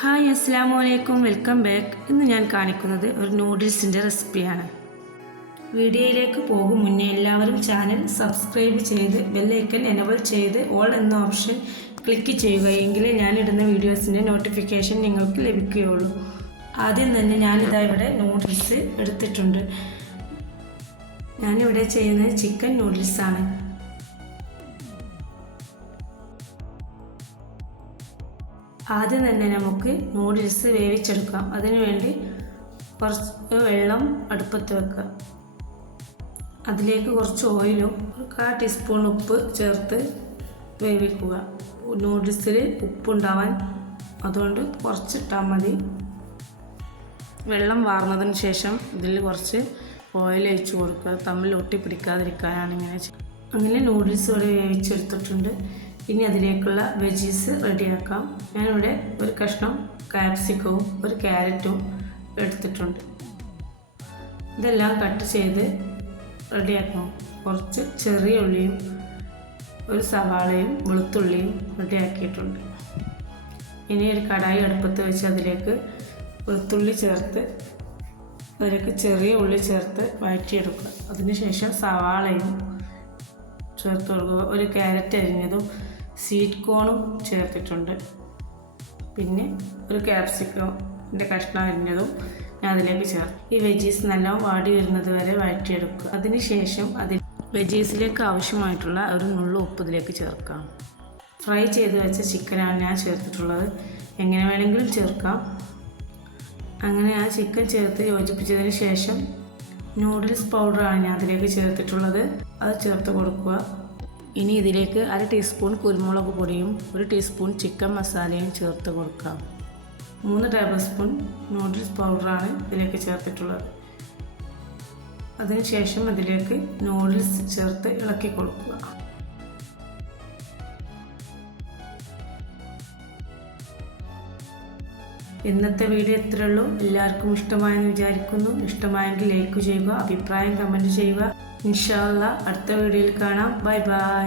Hi അസ്സലാമു അലൈക്കും, welcome back. ഇന്ന് ഞാൻ കാണിക്കുന്നത് ഒരു നൂഡിൽസിൻ്റെ റെസിപ്പിയാണ്. വീഡിയോയിലേക്ക് പോകും മുന്നേ എല്ലാവരും ചാനൽ സബ്സ്ക്രൈബ് ചെയ്ത് ബെല്ലൈക്കൻ എനേബിൾ ചെയ്ത് ഓൾ എന്ന ഓപ്ഷൻ ക്ലിക്ക് ചെയ്യുക. എങ്കിലേ ഞാനിടുന്ന വീഡിയോസിൻ്റെ നോട്ടിഫിക്കേഷൻ നിങ്ങൾക്ക് ലഭിക്കുകയുള്ളൂ. ആദ്യം തന്നെ ഞാനിതാ ഇവിടെ നൂഡിൽസ് എടുത്തിട്ടുണ്ട്. ഞാനിവിടെ ചെയ്യുന്നത് ചിക്കൻ നൂഡിൽസാണ്. ആദ്യം തന്നെ നമുക്ക് നൂഡിൽസ് വേവിച്ചെടുക്കാം. അതിനുവേണ്ടി കുറച്ച് വെള്ളം അടുപ്പത്ത് വെക്കുക. അതിലേക്ക് കുറച്ച് ഓയിലും 1/4 ടീസ്പൂൺ ഉപ്പ് ചേർത്ത് വേവിക്കുക. നൂഡിൽസിൽ ഉപ്പുണ്ടാവാൻ അതുകൊണ്ട് കുറച്ചിട്ടാൽ മതി. വെള്ളം വാർന്നതിന് ശേഷം ഇതിൽ കുറച്ച് ഓയിൽ ഒഴിച്ച് കൊടുക്കുക. തമ്മിൽ ഒട്ടിപ്പിടിക്കാതിരിക്കാനാണ് ഇങ്ങനെ. അങ്ങനെ നൂഡിൽസ് ഇവിടെ വേവിച്ചെടുത്തിട്ടുണ്ട്. ഇനി അതിലേക്കുള്ള വെജീസ് റെഡിയാക്കാം. ഞാനിവിടെ ഒരു കഷ്ണം കാപ്സിക്കവും ഒരു ക്യാരറ്റും എടുത്തിട്ടുണ്ട്. ഇതെല്ലാം കട്ട് ചെയ്ത് റെഡിയാക്കാം. കുറച്ച് ചെറിയ ഉള്ളിയും ഒരു സവാളയും വെളുത്തുള്ളിയും റെഡിയാക്കിയിട്ടുണ്ട്. ഇനി ഒരു കടായി അടുപ്പത്ത് വെച്ച് അതിലേക്ക് വെളുത്തുള്ളി ചേർത്ത് അതിലേക്ക് ചെറിയ ഉള്ളി ചേർത്ത് വഴറ്റിയെടുക്കുക. അതിനുശേഷം സവാളയും ചേർത്ത് കൊടുക്കുക. ഒരു ക്യാരറ്റ് അരിഞ്ഞതും സ്വീറ്റ് കോണും ചേർത്തിട്ടുണ്ട്. പിന്നെ ഒരു ക്യാപ്സിക്കത്തിൻ്റെ കഷ്ണം അരിഞ്ഞതും ഞാൻ അതിലേക്ക് ചേർത്ത് ഈ വെജീസ് നല്ലോണം വാടി വരുന്നത് വരെ വഴറ്റിയെടുക്കുക. അതിനുശേഷം അതിൽ വെജീസിലേക്ക് ആവശ്യമായിട്ടുള്ള ഒരു നുള്ളു ഉപ്പ് ഇതിലേക്ക് ചേർക്കാം. ഫ്രൈ ചെയ്ത് വെച്ച ചിക്കനാണ് ഞാൻ ചേർത്തിട്ടുള്ളത്. എങ്ങനെ വേണമെങ്കിലും ചേർക്കാം. അങ്ങനെ ആ ചിക്കൻ ചേർത്ത് യോജിപ്പിച്ചതിന് ശേഷം നൂഡിൽസ് പൗഡറാണ് ഞാൻ അതിലേക്ക് ചേർത്തിട്ടുള്ളത്. അത് ചേർത്ത് കൊടുക്കുക. ഇനി ഇതിലേക്ക് 1/2 ടീസ്പൂൺ കുരുമുളക് പൊടിയും 1 ടീസ്പൂൺ ചിക്കൻ മസാലയും ചേർത്ത് കൊടുക്കാം. 3 ടേബിൾ സ്പൂൺ നൂഡിൽസ് പൗഡറാണ് ഇതിലേക്ക് ചേർത്തിട്ടുള്ളത്. അതിനുശേഷം അതിലേക്ക് നൂഡിൽസ് ചേർത്ത് ഇളക്കി കൊടുക്കുക. ഇന്നത്തെ വീഡിയോ ഇത്രയേ ഉള്ളൂ. എല്ലാവർക്കും ഇഷ്ടമായെന്ന് വിചാരിക്കുന്നു. ഇഷ്ടമായെങ്കിൽ ലൈക്ക് ചെയ്യുക, അഭിപ്രായം കമൻറ്റ് ചെയ്യുക. ഇൻഷാ അല്ലാഹ് അടുത്ത വീഡിയോയിൽ കാണാം. Bye bye.